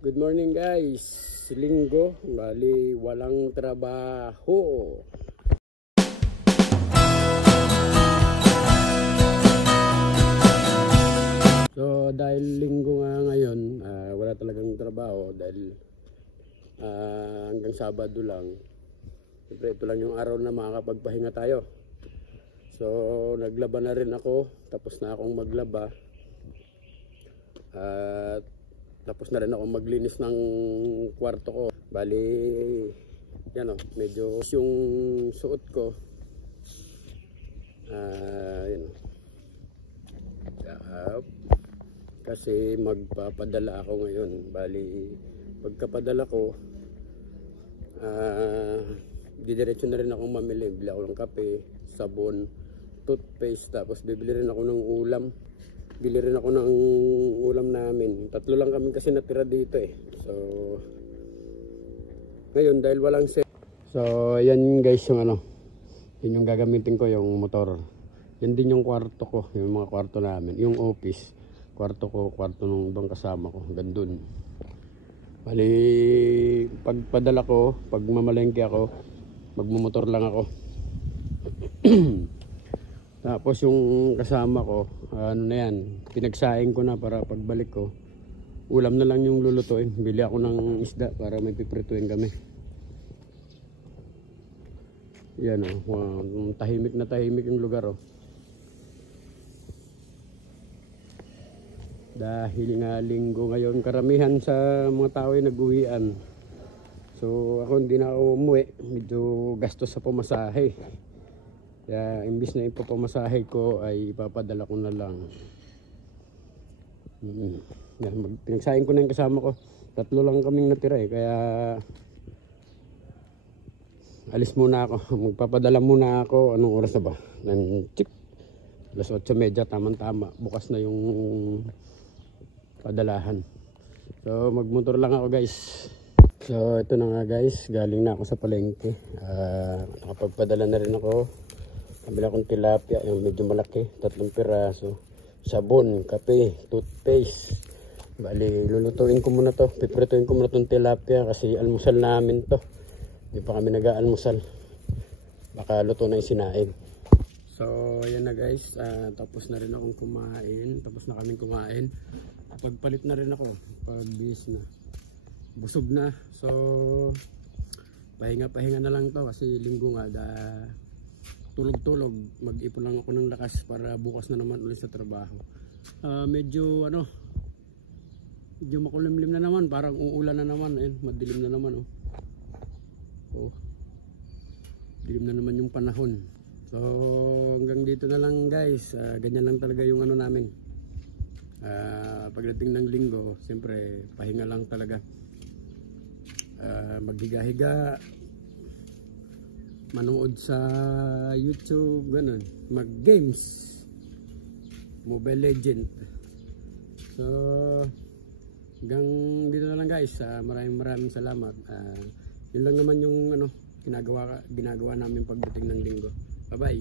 Good morning guys, linggo, bali walang trabaho. So dahil linggo nga ngayon, wala talagang trabaho dahil hanggang Sabado lang. Siyempre ito lang yung araw na makakapagpahinga tayo. So naglaba na rin ako, tapos na akong maglaba. At tapos na rin ako maglinis ng kwarto ko. Bali, yan o, medyo yung suot ko. Yan o. Kasi magpapadala ako ngayon. Bali, pagkapadala ko, didiretso na rin akong mamili. Bili ako ng kape, sabon, toothpaste, tapos bibili rin ako ng ulam. Bili rin ako ng ulam namin. 3 lang kami kasi natira dito eh. So ngayon dahil walang set. So yan guys yung ano. Yun yung gagamitin ko, yung motor. Yan din yung kwarto ko, yung mga kwarto namin, yung office. Kwarto ko, kwarto nung ibang kasama ko, gandun. Bali pagpadala ko, pag mamalengke ako, magmumotor lang ako. Tapos yung kasama ko, ano na yan, pinagsaing ko na para pagbalik ko, ulam na lang yung lulutuin. Bili ako ng isda para may piprituin kami. Yan o, wow, tahimik na tahimik yung lugar o. Dahil nga linggo ngayon, karamihan sa mga tao ay nag-uwian. So ako hindi na ako umuwi, medyo gastos sa pamasahe. Kaya imbis na ipapamasahe ko ay ipapadala ko na lang. Pinagsahin ko na yung kasama ko. 3 lang kaming natira eh. Kaya alis muna ako. Magpapadala muna ako. Anong oras na ba? Alas 8:30, tamang-tama. Bukas na yung padalahan. So magmotor lang ako guys. So ito na nga guys. Galing na ako sa palengke. Nakapagpadala na rin ako. Kabila akong tilapia, yung medyo malaki, 3 piraso. Sabon, kape, toothpaste. Bali, lulutuin ko muna to. Piprituin ko muna tong tilapia kasi almusal namin to. Hindi pa kami nag-aalmusal. Baka luto na yung sinain. So, ayan na guys. Tapos na rin akong kumain. Tapos na kaming kumain. Pagpalit na rin ako. Pag-bis na. Busog na. So, pahinga-pahinga na lang to kasi linggo nga. Tulog-tulog, mag-ipon lang ako ng lakas para bukas na naman ulit sa trabaho. Medyo medyo makulimlim na naman, parang uulan na naman, madilim na naman oh. Dilim na naman yung panahon. So hanggang dito na lang guys, ganyan lang talaga yung ano namin. Pagdating ng linggo, siyempre pahinga lang talaga. Maghiga-higa, manood sa YouTube, ganun, mag-games, Mobile Legend. So hanggang dito na lang guys. Maraming salamat. Yun lang naman yung ginagawa namin pagdating ng linggo. Bye bye.